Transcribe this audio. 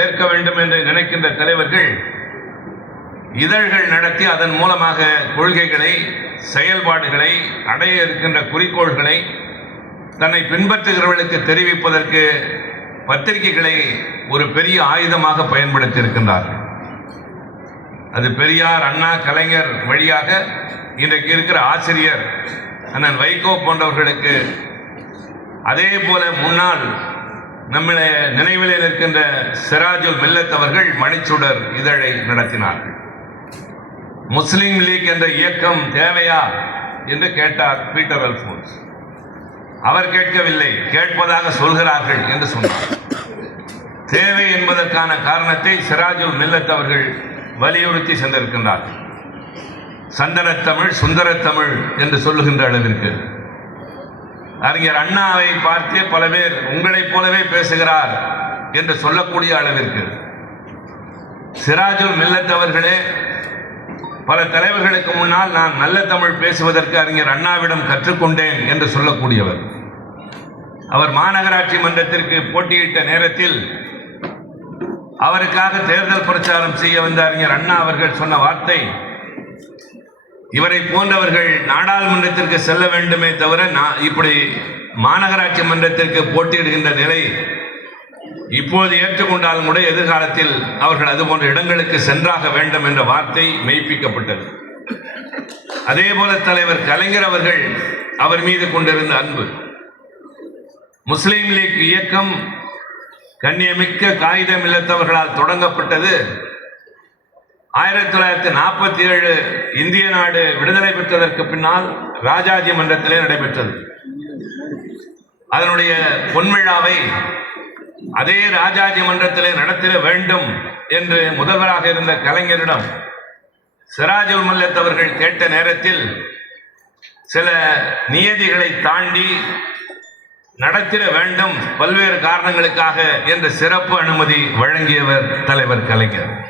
சேர்க்க வேண்டும் என்று நினைக்கின்ற தலைவர்கள் இதழ்கள் நடத்தி அதன் மூலமாக கொள்கைகளை செயல்பாடுகளை அடைய இருக்கின்ற குறிக்கோள்களை தன்னை பின்பற்றுகிறவர்களுக்கு தெரிவிப்பதற்கு பத்திரிகைகளை ஒரு பெரிய ஆயுதமாக பயன்படுத்தி இருக்கின்றார்கள் அது பெரியார் அண்ணா கலைஞர் வழியாக இன்றைக்கு இருக்கிற ஆசிரியர் அண்ணன் வைகோ போன்றவர்களுக்கு அதே போல முன்னாள் நம்முடைய நினைவிலே இருக்கின்ற சிராஜுல் மில்லத் அவர்கள் மணிச்சுடர் இதழை நடத்தினார்கள். முஸ்லீம் லீக் என்ற இயக்கம் தேவையா என்று கேட்டார் பீட்டர் அல்போன்ஸ். அவர் கேட்கவில்லை கேட்பதாக சொல்கிறார்கள் என்று சொன்னார். தேவை என்பதற்கான காரணத்தை சிராஜுல் மில்லத் அவர்கள் வலியுறுத்தி சென்றிருக்கின்றார்கள். சந்தனத்தமிழ் சுந்தரத்தமிழ் என்று சொல்லுகின்ற அளவிற்கு அறிஞர் அண்ணாவை பார்த்தே பல பேர் உங்களைப் போலவே பேசுகிறார் என்று சொல்லக்கூடிய அளவிற்கு. சிராஜுல் மில்லத் அவர்களே பல தலைவர்களுக்கு முன்னால் நான் நல்ல தமிழ் பேசுவதற்கு அறிஞர் அண்ணாவிடம் கற்றுக்கொண்டேன் என்று சொல்லக்கூடியவர். அவர் மாநகராட்சி மன்றத்திற்கு போட்டியிட்ட நேரத்தில் அவருக்காக தேர்தல் பிரச்சாரம் செய்ய வந்த அறிஞர் அண்ணா அவர்கள் சொன்ன வார்த்தை இவரை போன்றவர்கள் நாடாளுமன்றத்திற்கு செல்ல வேண்டுமே தவிர நான் இப்படி மாநகராட்சி மன்றத்திற்கு போட்டியிடுகின்ற நிலை இப்போது ஏற்றுக்கொண்டாலும் கூட எதிர்காலத்தில் அவர்கள் அது போன்ற இடங்களுக்கு சென்றாக வேண்டும் என்ற வார்த்தை மெய்ப்பிக்கப்பட்டது. அதே போல தலைவர் கலைஞர் அவர்கள் அவர் மீது கொண்டிருந்த அன்பு. முஸ்லீம் லீக் இயக்கம் கண்ணியமிக்க காகிதம் இல்லத்தவர்களால் தொடங்கப்பட்டது. ஆயிரத்தி தொள்ளாயிரத்தி நாற்பத்தி ஏழு இந்திய நாடு விடுதலை பெற்றதற்கு பின்னால் ராஜாஜி மன்றத்திலே நடைபெற்றது. அதனுடைய பொன்விழாவை அதே ராஜாஜி மன்றத்திலே நடத்திட வேண்டும் என்று முதல்வராக இருந்த கலைஞரிடம் சிராஜுல் மல்லத் அவர்கள் கேட்ட நேரத்தில் சில நியதிகளை தாண்டி நடத்திட வேண்டும் பல்வேறு காரணங்களுக்காக என்ற சிறப்பு அனுமதி வழங்கியவர் தலைவர் கலைஞர்.